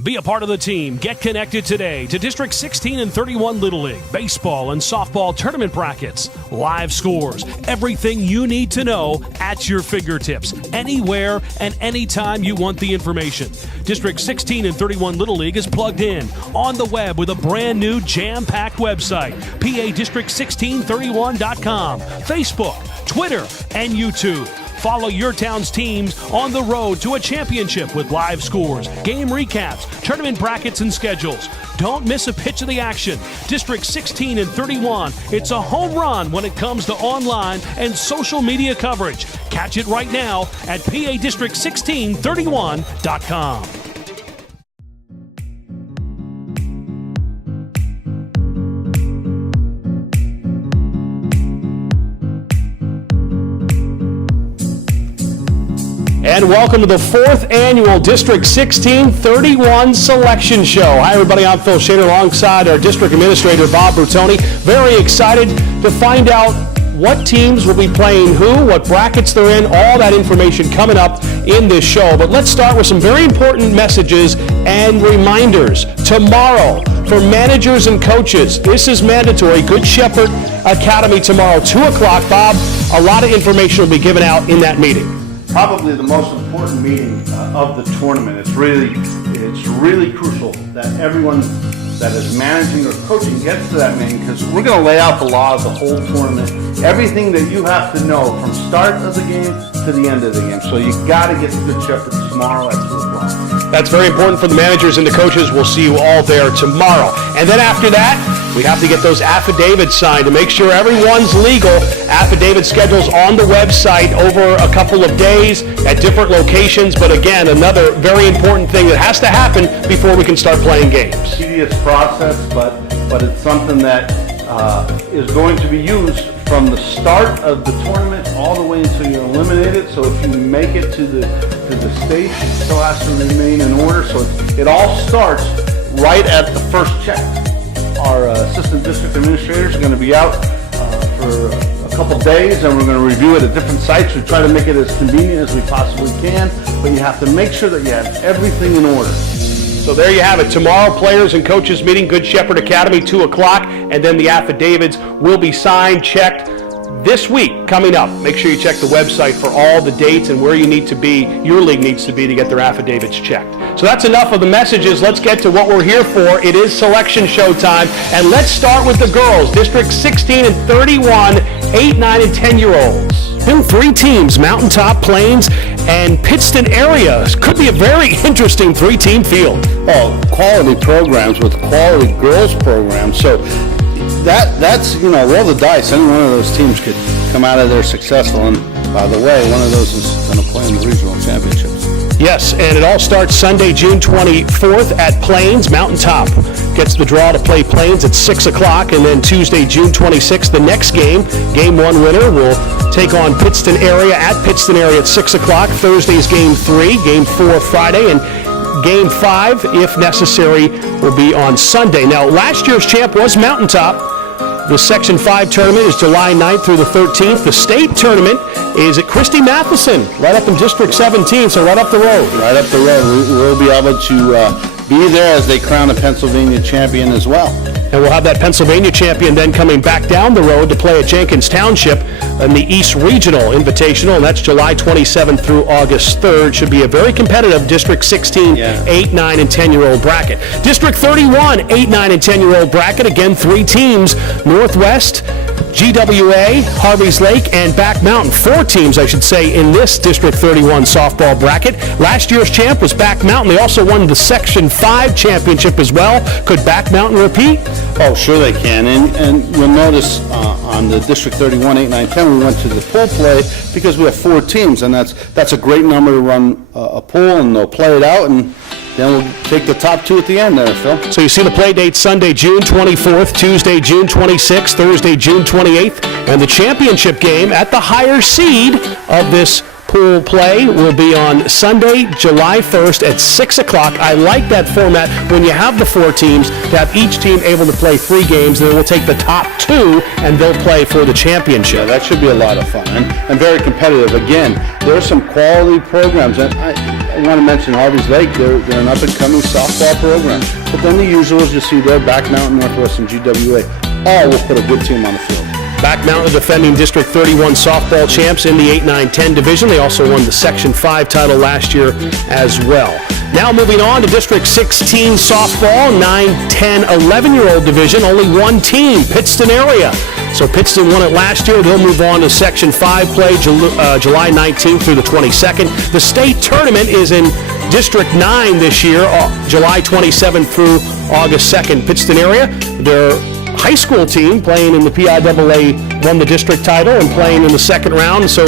Be a part of the team. Get connected today to District 16 and 31 Little League, baseball and softball tournament brackets, live scores, everything you need to know at your fingertips, anywhere and anytime you want the information. District 16 and 31 Little League is plugged in on the web with a brand new jam-packed website, PADistrict1631.com, Facebook, Twitter, and YouTube. Follow your town's teams on the road to a championship with live scores, game recaps, tournament brackets, and schedules. Don't miss a pitch of the action. District 16 and 31, it's a home run when it comes to online and social media coverage. Catch it right now at PADistrict1631.com. And welcome to the fourth annual District 1631 Selection Show. Hi, everybody. I'm Phil Shader alongside our District Administrator, Bob Bertoni. Very excited to find out what teams will be playing who, what brackets they're in, all that information coming up in this show. But let's start with some very important messages and reminders. Tomorrow, for managers and coaches, this is mandatory. Good Shepherd Academy tomorrow, 2 o'clock. Bob, a lot of information will be given out in that meeting. Probably the most important meeting of the tournament. It's really crucial that everyone that is managing or coaching gets to that meeting, because we're going to lay out the law of the whole tournament, everything that you have to know from start of the game to the end of the game. So you got to get to Good Shepherd tomorrow at 2 o'clock. That's very important for the managers and the coaches. We'll see you all there tomorrow. And then after that, we have to get those affidavits signed to make sure everyone's legal. Affidavit schedules on the website over a couple of days at different locations. But again, another very important thing that has to happen before we can start playing games. Tedious process, but it's something that is going to be used from the start of the tournament all the way until you eliminate it. So if you make it to the stage, it still has to remain in order. So it all starts right at the first check. Our assistant district administrators are going to be out for a couple days, and we're going to review it at different sites. We try to make it as convenient as we possibly can, but you have to make sure that you have everything in order. So there you have it. Tomorrow, players and coaches meeting, Good Shepherd Academy, 2 o'clock, and then the affidavits will be signed, checked this week coming up. Make sure you check the website for all the dates and where you need to be, your league needs to be to get their affidavits checked. So that's enough of the messages. Let's get to what we're here for. It is selection show time, and let's start with the girls. District 16 and 31, 8, 9, and 10-year-olds. And 3 teams, Mountaintop, Plains, and Pittston area. Could be a very interesting 3-team field. Oh, quality programs with quality girls programs. So that's, roll the dice. Any one of those teams could come out of there successful. And by the way, one of those is going to play in the regional championships. Yes, and it all starts Sunday, June 24th at Plains. Mountaintop gets the draw to play Plains at 6 o'clock, and then Tuesday, June 26th, the next game, Game 1 winner, will take on Pittston area at Pittston area at 6 o'clock. Thursday's Game 3, Game 4 Friday, and Game 5, if necessary, will be on Sunday. Now, last year's champ was Mountaintop. The Section 5 tournament is July 9th through the 13th. The state tournament is at Christy Matheson, right up in District 17, so right up the road. Right up the road. We'll be able to be there as they crown a Pennsylvania champion as well. And we'll have that Pennsylvania champion then coming back down the road to play at Jenkins Township in the East Regional Invitational, and that's July 27th through August 3rd. Should be a very competitive District 16, 8, 9, and 10-year-old bracket. District 31, 8, 9, and 10-year-old bracket. Again, 3 teams, Northwest, GWA, Harvey's Lake, and Back Mountain. 4 teams, I should say, in this District 31 softball bracket. Last year's champ was Back Mountain. They also won the Section 5 championship as well. Could Back Mountain repeat? Oh, sure they can. And you'll notice on the District 31, 8, 9, 10, we went to the pool play because we have 4 teams, and that's a great number to run a pool, and they'll play it out, and then we'll take the top 2 at the end there, Phil. So you see the play dates Sunday, June 24th, Tuesday, June 26th, Thursday, June 28th, and the championship game at the higher seed of this Pool play will be on Sunday, July 1st at 6 o'clock. I like that format when you have the 4 teams to have each team able to play 3 games. Then we'll take the top 2 and they'll play for the championship. Yeah, that should be a lot of fun and very competitive. Again, there are some quality programs. And I want to mention Harvey's Lake. They're an up-and-coming softball program. But then the usuals you see there, Back Mountain, Northwest, and GWA, all will put a good team on the field. Back Mountain defending District 31 softball champs in the 8, 9, 10 division. They also won the Section 5 title last year as well. Now moving on to District 16 softball, 9, 10, 11-year-old division. Only one team, Pittston area. So Pittston won it last year. They'll move on to Section 5 play July 19th through the 22nd. The state tournament is in District 9 this year, July 27th through August 2nd. Pittston area, their high school team playing in the PIAA won the district title and playing in the second round. So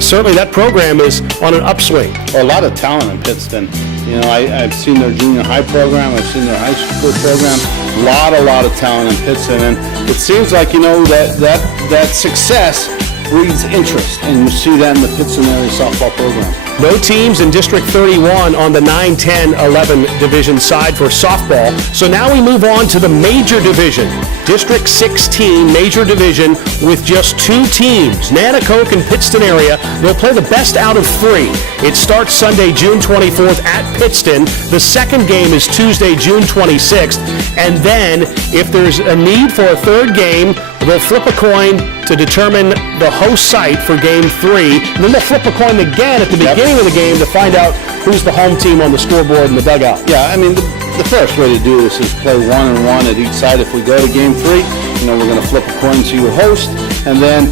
certainly that program is on an upswing. A lot of talent in Pittston. You know, I've seen their junior high program. I've seen their high school program. A lot of talent in Pittston. And it seems like, you know, that success breeds interest. And you see that in the Pittston area softball program. No teams in District 31 on the 9, 10, 11 division side for softball. So now we move on to the major division. District 16 major division with just 2 teams, Nanticoke and Pittston area. They'll play the best out of 3. It starts Sunday, June 24th at Pittston. The second game is Tuesday, June 26th. And then if there's a need for a third game, they'll flip a coin to determine the host site for game 3. And then they'll flip a coin again at the beginning of the game to find out who's the home team on the scoreboard in the dugout. Yeah, I mean, the first way to do this is play 1 and 1 at each side. If we go to game 3, you know, we're going to flip a coin to your host, and then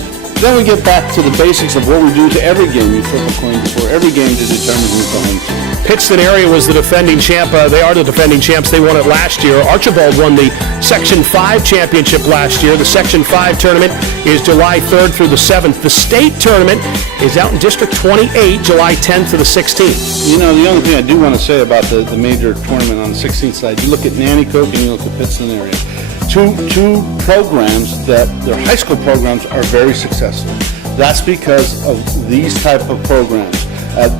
we get back to the basics of what we do to every game. You flip a coin before every game to determine who's the home team. Pittston area was the defending champ. They are the defending champs. They won it last year. Archibald won the Section 5 championship last year. The Section 5 tournament is July 3rd through the 7th. The state tournament is out in District 28, July 10th to the 16th. You know, the only thing I do want to say about the major tournament on the 16th side, you look at Nanticoke and you look at Pittston area. Two programs that their high school programs are very successful. That's because of these type of programs.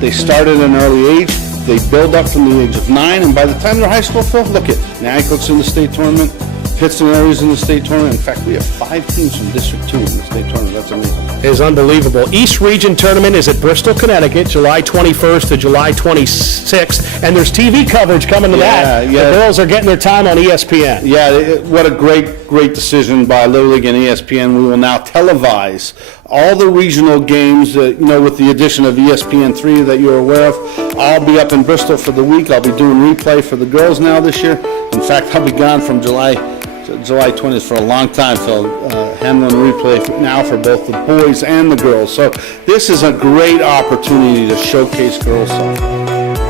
They start at an early age. They build up from the age of 9, and by the time they're high school filled, look at Nanticoke's in the state tournament, Pittston area's in the state tournament. In fact, we have 5 teams from District 2 in the state tournament. That's amazing. It is unbelievable. East Region Tournament is at Bristol, Connecticut, July 21st to July 26th, and there's TV coverage coming to that. The girls are getting their time on ESPN. Yeah, what a great decision by Little League and ESPN. We will now televise all the regional games, you know, with the addition of ESPN3 that you're aware of. I'll be up in Bristol for the week. I'll be doing replay for the girls now this year. In fact, I'll be gone from July 20th for a long time, so handling replay now for both the boys and the girls. So this is a great opportunity to showcase girls soccer.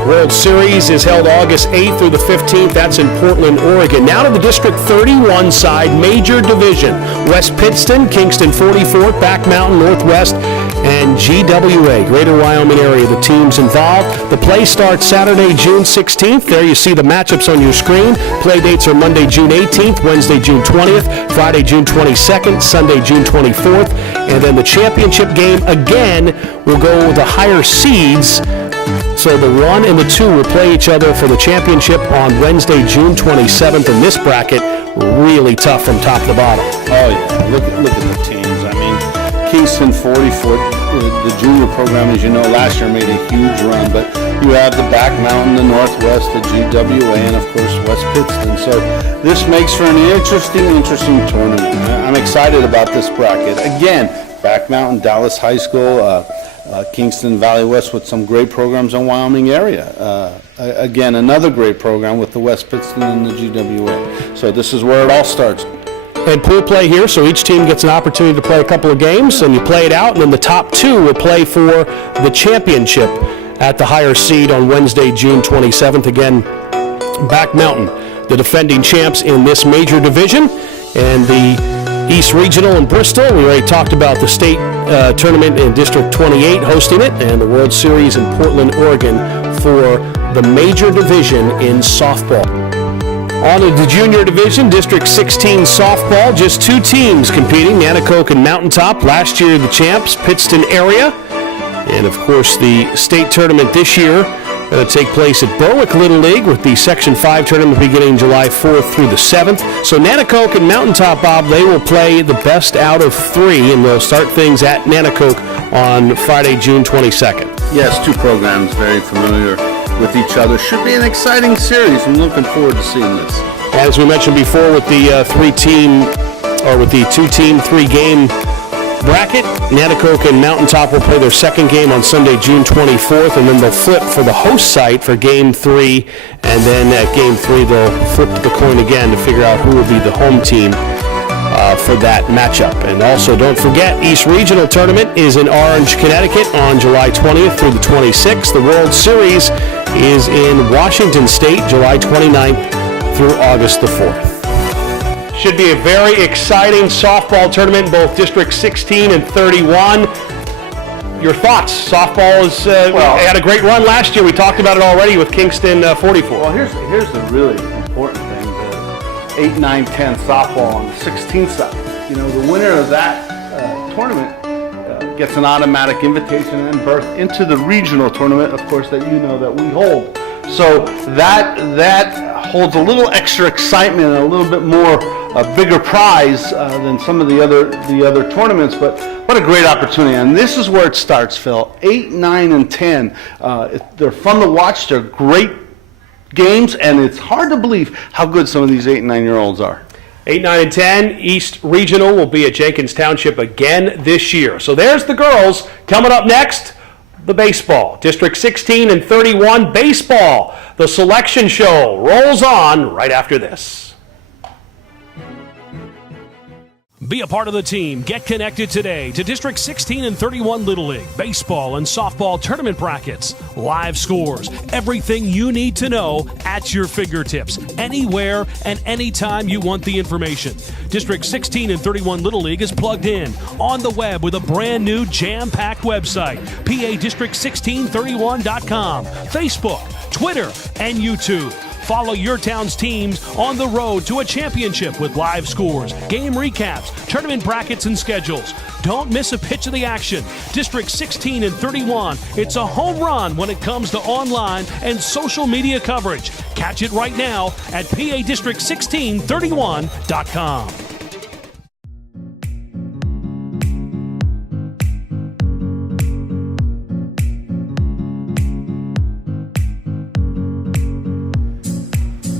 World Series is held August 8th through the 15th. That's in Portland, Oregon. Now to the District 31 side, major division. West Pittston, Kingston 44th, Back Mountain, Northwest, and GWA, Greater Wyoming area, the teams involved. The play starts Saturday, June 16th. There you see the matchups on your screen. Play dates are Monday, June 18th, Wednesday, June 20th, Friday, June 22nd, Sunday, June 24th. And then the championship game again will go with the higher seeds. So the 1 and the 2 will play each other for the championship on Wednesday, June 27th. In this bracket, really tough from top to bottom. Oh yeah, look at the teams. I mean, Kingston 40-foot, the junior program, as you know, last year made a huge run. But you have the Back Mountain, the Northwest, the GWA, and of course West Pittston. So this makes for an interesting tournament. I'm excited about this bracket. Again, Back Mountain, Dallas High School, Kingston Valley West with some great programs in Wyoming area. Again, another great program with the West Pittston and the GWA. So this is where it all starts. And pool play here, so each team gets an opportunity to play a couple of games, and you play it out, and then the top 2 will play for the championship at the higher seed on Wednesday, June 27th. Again, Back Mountain, the defending champs in this major division, and the East Regional in Bristol. We already talked about the state tournament in District 28 hosting it, and the World Series in Portland, Oregon for the major division in softball. On to the junior division, District 16 softball, just 2 teams competing, Nanticoke and Mountaintop. Last year the champs, Pittston area. And, of course, the state tournament this year going to take place at Berwick Little League with the Section 5 tournament beginning July 4th through the 7th. So Nanticoke and Mountaintop, Bob, they will play the best out of 3, and they'll start things at Nanticoke on Friday, June 22nd. Yes, two programs very familiar with each other. Should be an exciting series. I'm looking forward to seeing this. As we mentioned before, with the with the 2-team, 3-game bracket, Nanticoke and Mountaintop will play their second game on Sunday, June 24th, and then they'll flip for the host site for Game 3, and then at Game 3 they'll flip the coin again to figure out who will be the home team for that matchup. And also, don't forget, East Regional Tournament is in Orange, Connecticut on July 20th through the 26th. The World Series is in Washington State, July 29th through August the 4th. Should be a very exciting softball tournament in both District 16 and 31. Your thoughts? Softball had a great run last year. We talked about it already with Kingston 44. Well, here's the really important thing. The 8, 9, 10 softball on the 16th side. You know, the winner of that tournament gets an automatic invitation and berth into the regional tournament, of course, that you know that we hold. So that holds a little extra excitement and a little bit more a bigger prize than some of the other tournaments, but what a great opportunity. And this is where it starts, Phil. 8, 9, and 10. They're fun to watch. They're great games, and it's hard to believe how good some of these 8 and 9-year-olds are. 8, 9, and 10, East Regional will be at Jenkins Township again this year. So there's the girls. Coming up next, the baseball. District 16 and 31 baseball. The selection show rolls on right after this. Be a part of the team. Get connected today to District 16 and 31 Little League baseball and softball tournament brackets, live scores, everything you need to know at your fingertips, anywhere and anytime you want the information. District 16 and 31 Little League is plugged in on the web with a brand new jam-packed website, PADistrict1631.com, Facebook, Twitter, and YouTube. Follow your town's teams on the road to a championship with live scores, game recaps, tournament brackets, and schedules. Don't miss a pitch of the action. District 16 and 31, it's a home run when it comes to online and social media coverage. Catch it right now at PADistrict1631.com.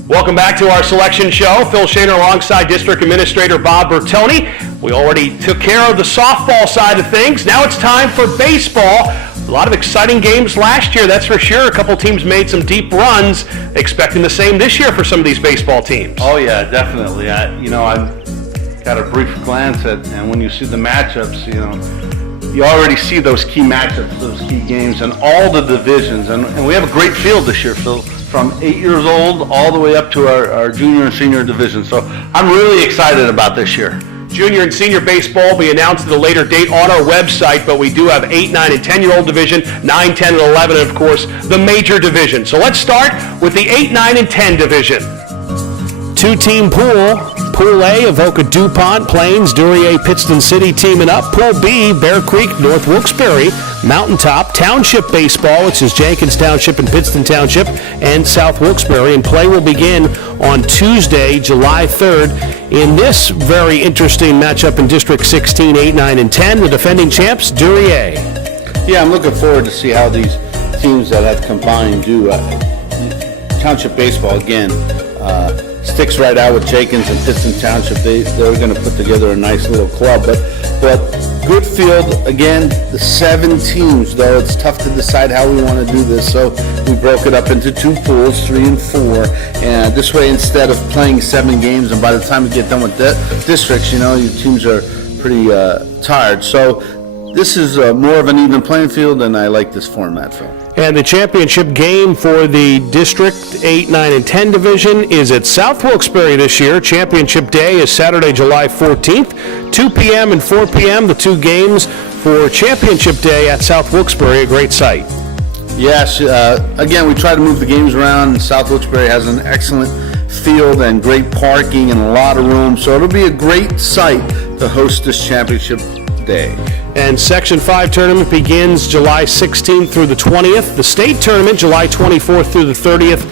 Welcome back to our selection show. Phil Shaner alongside District Administrator Bob Bertoni. We already took care of the softball side of things. Now it's time for baseball. A lot of exciting games last year, that's for sure. A couple teams made some deep runs. Expecting the same this year for some of these baseball teams. Oh yeah, definitely. I've got a brief glance at, and when you see the matchups, you already see those key matchups, those key games, and all the divisions. And we have a great field this year, Phil, from 8 years old all the way up to our junior and senior division. So I'm really excited about this year. Junior and senior baseball will be announced at a later date on our website, but we do have 8, 9, and 10-year-old division, 9, 10, and 11, and of course, the major division. So let's start with the 8, 9, and 10 division. 2-team pool. Pool A, Avoca DuPont, Plains, Duryea, Pittston City teaming up. Pool B, Bear Creek, North Wilkes-Barre, Mountaintop, Township Baseball, which is Jenkins Township and Pittston Township, and South Wilkes-Barre. And play will begin on Tuesday, July 3rd. In this very interesting matchup in District 16, 8, 9, and 10, the defending champs, Duryea. Yeah, I'm looking forward to see how these teams that have combined do. Township Baseball, again, sticks right out with Jenkins and Pittston Township. They're going to put together a nice little club. But good field, again, the 7 teams, though. It's tough to decide how we want to do this. So we broke it up into 2 pools, 3 and 4. And this way, instead of playing 7 games, and by the time we get done with districts, your teams are pretty tired. So this is more of an even playing field, and I like this format, Phil. And the championship game for the District 8, 9, and 10 division is at South Wilkes-Barre this year. Championship day is Saturday, July 14th, 2 p.m. and 4 p.m., the 2 games for championship day at South Wilkes-Barre, a great site. Yes, again, we try to move the games around. South Wilkes-Barre has an excellent field and great parking and a lot of room, so it'll be a great site to host this championship Day. And Section 5 tournament begins July 16th through the 20th. The state tournament, July 24th through the 30th.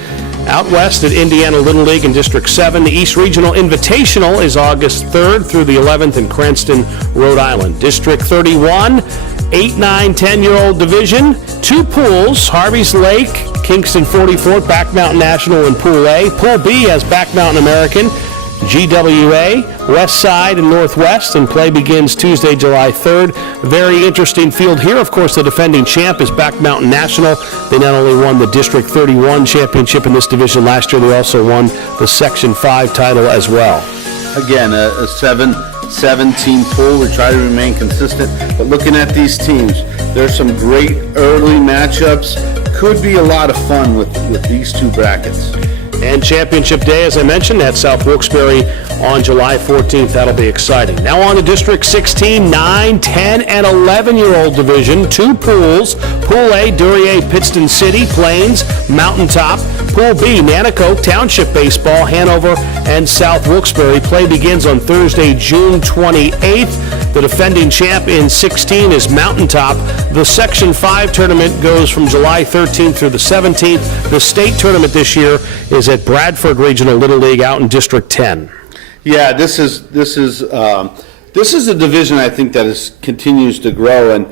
Out west at Indiana Little League in District 7. The East Regional Invitational is August 3rd through the 11th in Cranston, Rhode Island. District 31, 8, 9, 10-year-old division. 2 pools, Harvey's Lake, Kingston 44th, Back Mountain National in Pool A. Pool B has Back Mountain American, GWA, West Side and Northwest, and play begins Tuesday, July 3rd. Very interesting field here. Of course, the defending champ is Back Mountain National. They not only won the District 31 championship in this division last year, they also won the Section 5 title as well. Again, a 7-team pool. We try to remain consistent, but looking at these teams, there's some great early matchups. Could be a lot of fun with these 2 brackets. And Championship Day, as I mentioned, at South Wilkes-Barre on July 14th. That'll be exciting. Now on to District 16, 9, 10, and 11-year-old division. 2 pools. Pool A, Duryea, Pittston City, Plains, Mountaintop. Pool B, Nanticoke, Township Baseball, Hanover, and South Wilkes-Barre. Play begins on Thursday, June 28th. The defending champ in 16 is Mountaintop. The Section 5 tournament goes from July 13th through the 17th. The state tournament this year is at Bradford Regional Little League out in District 10. Yeah, this is a division I think that continues to grow, and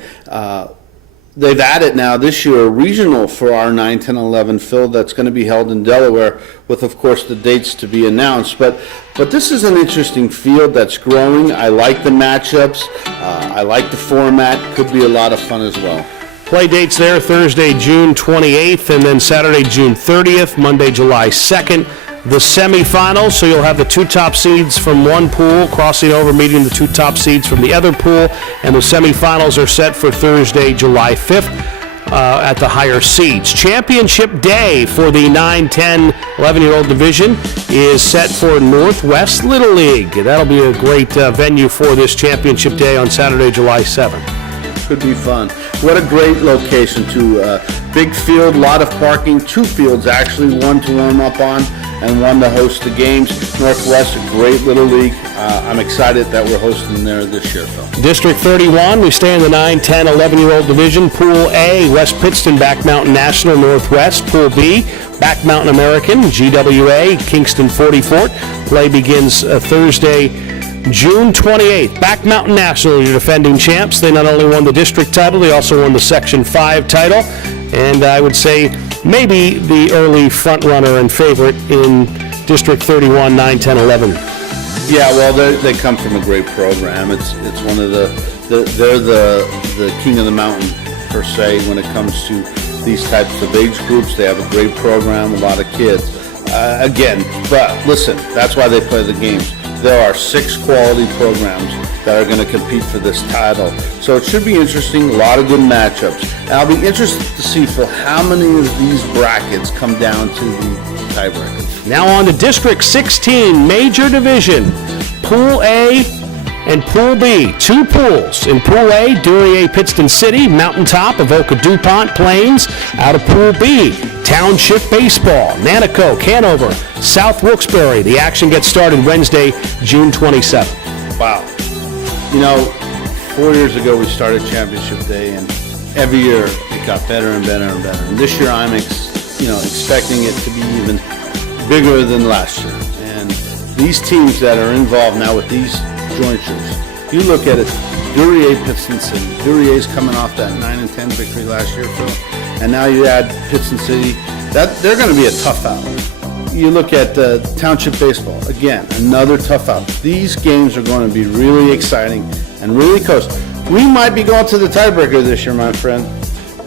they've added now this year a regional for our 9, 10, 11 field that's going to be held in Delaware, with of course the dates to be announced. But this is an interesting field that's growing. I like the matchups. I like the format. Could be a lot of fun as well. Play dates there, Thursday, June 28th, and then Saturday, June 30th, Monday, July 2nd. The semifinals, so you'll have the 2 top seeds from one pool crossing over, meeting the 2 top seeds from the other pool, and the semifinals are set for Thursday, July 5th at the higher seeds. Championship Day for the 9, 10, 11-year-old division is set for Northwest Little League. That'll be a great venue for this Championship Day on Saturday, July 7th. Could be fun. What a great location too. Big field, a lot of parking, 2 fields actually, 1 to warm up on and 1 to host the games. Northwest, a great little league. I'm excited that we're hosting there this year, Phil. District 31, we stay in the 9, 10, 11-year-old division. Pool A, West Pittston, Back Mountain National, Northwest. Pool B, Back Mountain American, GWA, Kingston 44th. Play begins Thursday, June 28th. Back Mountain National, your defending champs. They not only won the district title, they also won the Section 5 title. And I would say maybe the early front runner and favorite in District 31, 9, 10, 11. Yeah, well, they come from a great program. It's one of they're the king of the mountain, per se, when it comes to these types of age groups. They have a great program, a lot of kids. But listen, that's why they play the games. There are 6 quality programs that are going to compete for this title. So it should be interesting, a lot of good matchups. And I'll be interested to see, Phil, how many of these brackets come down to the tiebreakers. Now on to District 16, Major Division. Pool A and Pool B. 2 pools. In Pool A, Duryea, Pittston City, Mountaintop, Avoca DuPont, Plains. Out of Pool B, Township Baseball, Nanticoke, Hanover, South Wilkes-Barre. The action gets started Wednesday, June 27th. Wow. 4 years ago we started Championship Day, and every year it got better and better and better. And this year I'm expecting it to be even bigger than last year. And these teams that are involved now with these jointures, you look at it, Duryea, Pittston City. Duryea's coming off that 9 and 10 victory last year, Phil. And now you add Pittston City. They're going to be a tough out. You look at Township Baseball, again, another tough out. These games are going to be really exciting and really close. We might be going to the tiebreaker this year, my friend.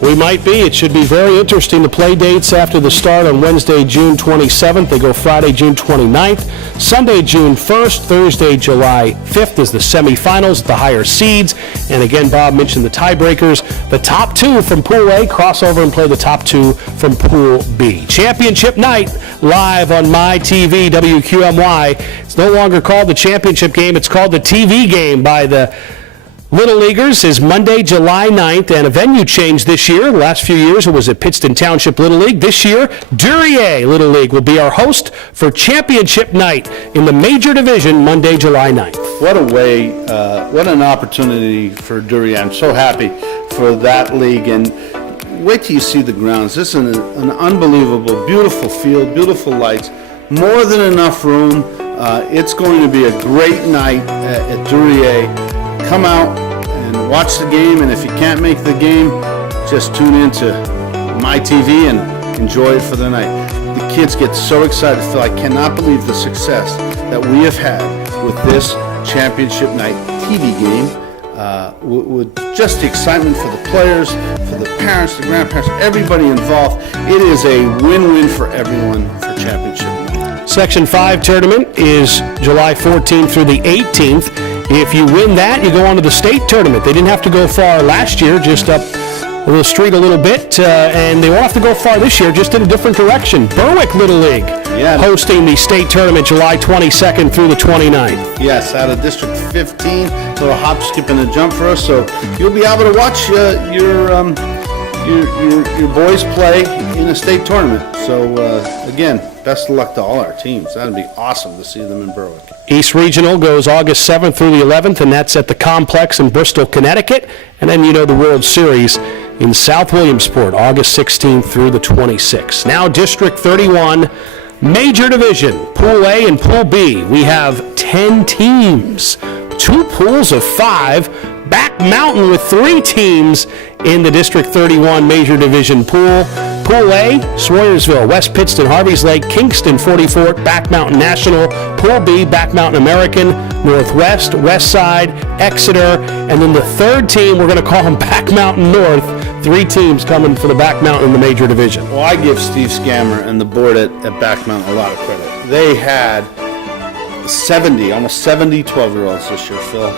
We might be. It should be very interesting. The play dates after the start on Wednesday, June 27th. They go Friday, June 29th. Sunday, June 1st. Thursday, July 5th is the semifinals, the higher seeds. And again, Bob mentioned the tiebreakers. The top 2 from Pool A cross over and play the top 2 from Pool B. Championship night live on MyTV, WQMY. It's no longer called the championship game. It's called the TV game by the Little Leaguers is Monday, July 9th, and a venue change this year. The last few years it was at Pittston Township Little League. This year, Duryea Little League will be our host for Championship Night in the Major Division, Monday, July 9th. What a way, what an opportunity for Duryea. I'm so happy for that league, and wait till you see the grounds. This is an unbelievable, beautiful field, beautiful lights, more than enough room. It's going to be a great night at Duryea. Come out and watch the game, and if you can't make the game, just tune into my TV and enjoy it for the night. The kids get so excited. Phil, I cannot believe the success that we have had with this championship night TV game. With just the excitement for the players, for the parents, the grandparents, everybody involved. It is a win-win for everyone for championship night. Section 5 tournament is July 14th through the 18th. If you win that, you go on to the state tournament. They didn't have to go far last year, just up the street a little bit, and they won't have to go far this year, just in a different direction. Berwick Little League hosting the state tournament July 22nd through the 29th. Yes, out of District 15, a little hop, skip, and a jump for us, so you'll be able to watch your boys play in a state tournament. So again, best of luck to all our teams. That'd be awesome to see them in Berwick. East Regional goes August 7th through the 11th, and that's at the Complex in Bristol, Connecticut. And then the World Series in South Williamsport, August 16th through the 26th. Now District 31, Major Division, Pool A and Pool B. We have 10 teams, 2 pools of 5, Back Mountain with 3 teams in the District 31 Major Division pool. Pool A, Swoyersville, West Pittston, Harvey's Lake, Kingston, 40 Fort, Back Mountain National. Pool B, Back Mountain American, Northwest, West Side, Exeter, and then the third team, we're going to call them Back Mountain North. 3 teams coming for the Back Mountain in the Major Division. Well, I give Steve Scammer and the board at Back Mountain a lot of credit. They had 70, almost 70 12-year-olds this year, Phil,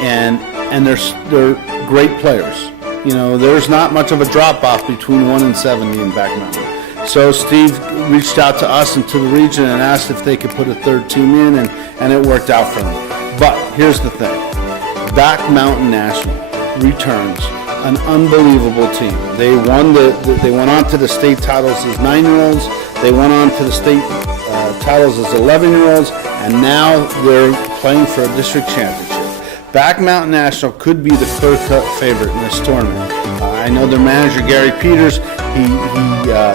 and they're great players. There's not much of a drop-off between 1 and 70 in Back Mountain. So Steve reached out to us and to the region and asked if they could put a third team in, and it worked out for them. But here's the thing. Back Mountain National returns an unbelievable team. They went on to the state titles as 9-year-olds. They went on to the state titles as 11-year-olds, and now they're playing for a district championship. Back Mountain National could be the clear-cut favorite in this tournament. I know their manager, Gary Peters, he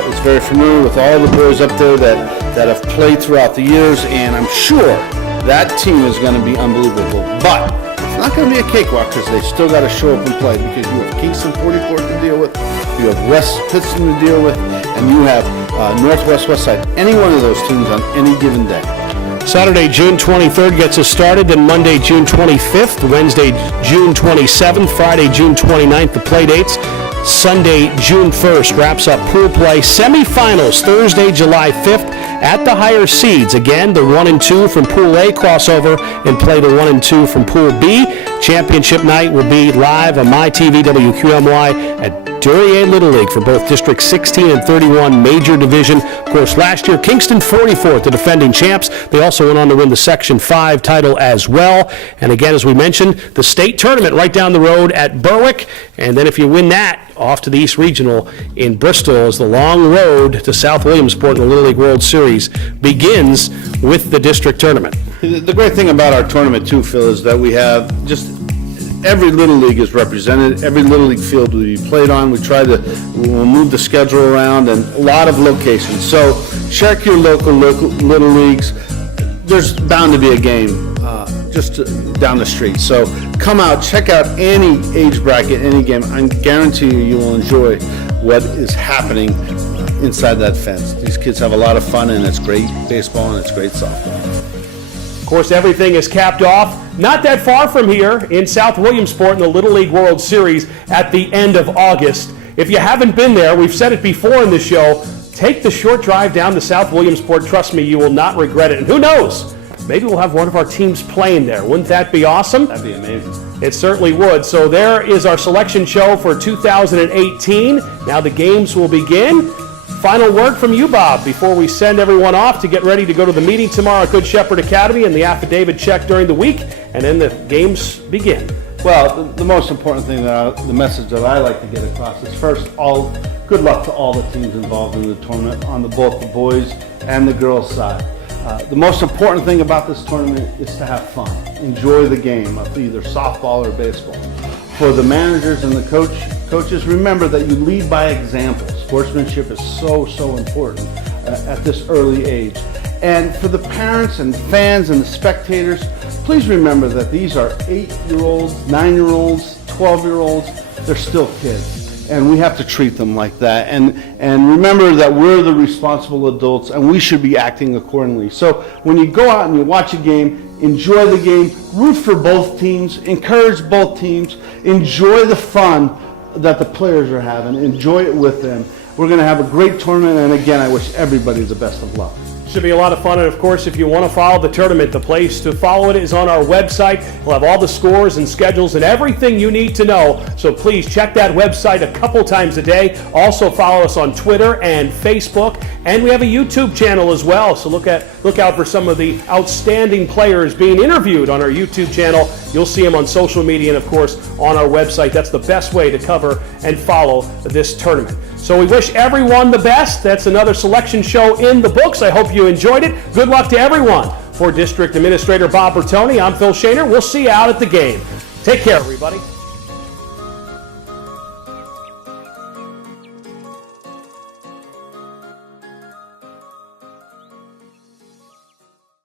is very familiar with all the boys up there that have played throughout the years, and I'm sure that team is going to be unbelievable. But it's not going to be a cakewalk because they still got to show up and play, because you have Kingston 44 to deal with, you have West Pittston to deal with, and you have Northwest Westside. Any one of those teams on any given day. Saturday, June 23rd gets us started, then Monday, June 25th, Wednesday, June 27th, Friday, June 29th, the play dates. Sunday, June 1st, wraps up pool play. Semifinals, Thursday, July 5th, at the higher seeds. Again, the 1 and 2 from Pool A crossover and play the 1 and 2 from Pool B. Championship night will be live on MyTV WQMY at Duryea Little League for both District 16 and 31 Major Division. Of course, last year, Kingston 44th, the defending champs. They also went on to win the Section 5 title as well. And again, as we mentioned, the state tournament right down the road at Berwick. And then if you win that, off to the East Regional in Bristol as the long road to South Williamsport in the Little League World Series begins with the district tournament. The great thing about our tournament, too, Phil, is that we have just every Little League is represented. Every Little League field will be played on. We'll move the schedule around, and a lot of locations. So check your local Little Leagues. There's bound to be a game just down the street. So come out, check out any age bracket, any game. I guarantee you will enjoy what is happening inside that fence. These kids have a lot of fun, and it's great baseball and it's great softball. Of course, everything is capped off not that far from here in South Williamsport in the Little League World Series at the end of August. If you haven't been there, we've said it before in the show, take the short drive down to South Williamsport. Trust me, you will not regret it. And who knows, maybe we'll have one of our teams playing there. Wouldn't that be awesome? That'd be amazing. It certainly would. So there is our selection show for 2018. Now the games will begin. Final word from you, Bob, before we send everyone off to get ready to go to the meeting tomorrow at Good Shepherd Academy and the affidavit check during the week, and then the games begin. Well, the most important thing, the message that I like to get across is first, good luck to all the teams involved in the tournament on both the boys and the girls side. The most important thing about this tournament is to have fun. Enjoy the game of either softball or baseball. For the managers and the coaches, remember that you lead by example. Sportsmanship is so important at this early age. And for the parents and fans and the spectators, please remember that these are 8-year-olds, 9-year-olds, 12-year-olds. They're still kids, and we have to treat them like that. And remember that we're the responsible adults, and we should be acting accordingly. So when you go out and you watch a game, enjoy the game, root for both teams, encourage both teams, enjoy the fun that the players are having, enjoy it with them. We're going to have a great tournament, and again, I wish everybody the best of luck. Should be a lot of fun, and of course, if you want to follow the tournament, the place to follow it is on our website. We'll have all the scores and schedules and everything you need to know, so please check that website a couple times a day. Also follow us on Twitter and Facebook, and we have a YouTube channel as well, so look out for some of the outstanding players being interviewed on our YouTube channel. You'll see them on social media and, of course, on our website. That's the best way to cover and follow this tournament. So we wish everyone the best. That's another selection show in the books. I hope you enjoyed it. Good luck to everyone. For District Administrator Bob Bertoni, I'm Phil Shaner. We'll see you out at the game. Take care, everybody.